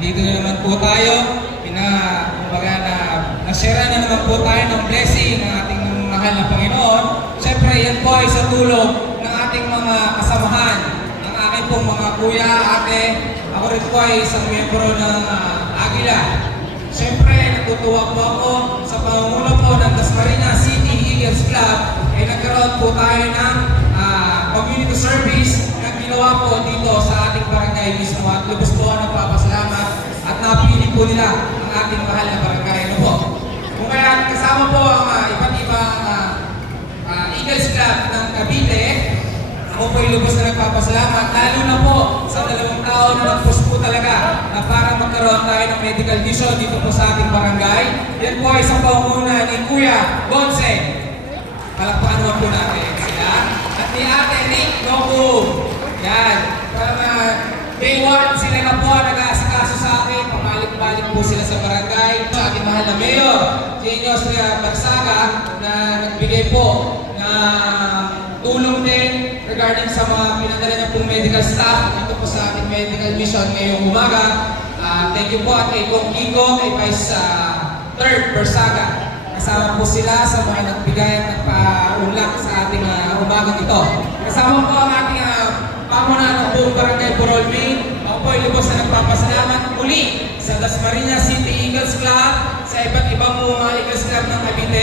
nandito na naman po tayo. Kumbaga na-share na naman po tayo ng blessing ng ating mahal na Panginoon. Siyempre, yan po ay sa tulong ng ating mga kasamahan, ng aking pong mga kuya, ate. Ako rin po ay isang miyembro ng Agila. Siyempre, natutuwa po ako sa pangunguna po ng Dasmariñas City Eagles Club ay nagkaroon po tayo ng community service na ginawa po dito sa ating barangay mismo at lubos po ang nagpapasalamat at napili po nila ang ating mahal na barangay. Ano po? Kung kaya kasama po ang iba't ibang Eagles Club ng Cavite, ako po ay lubos na nagpapasalamat lalo na po sa 2 taon na nag-push po talaga na para magkaroon tayo ng medical vision dito po sa ating barangay. Yan po ay sa pangunguna ni Kuya Bonse. Palakpakan naman po natin sila. At ni Ate Nick Noku. Yan. Day 1 sila na po nag-aasikaso sa akin. Pamalik-balik po sila sa barangay. Sa ating mahal na Mayor, si Inosria Bagsaga, na nagbigay po na tulong din regarding sa mga pinadala niya pong medical staff dito po sa ating medical mission ngayong umaga. Thank you po at kay Kong Kiko, kay Vice 3rd Bersaga. Kasama po sila sa mga nagbigay at nagpa-unlock sa ating umagang ito. Kasama po ang ating pamunan ng buong barangay Purol Main. Ako po ay lubos na nagpapasalamat muli sa Dasmariñas City Eagles Club, sa iba't ibang mga Eagles Club ng Cavite.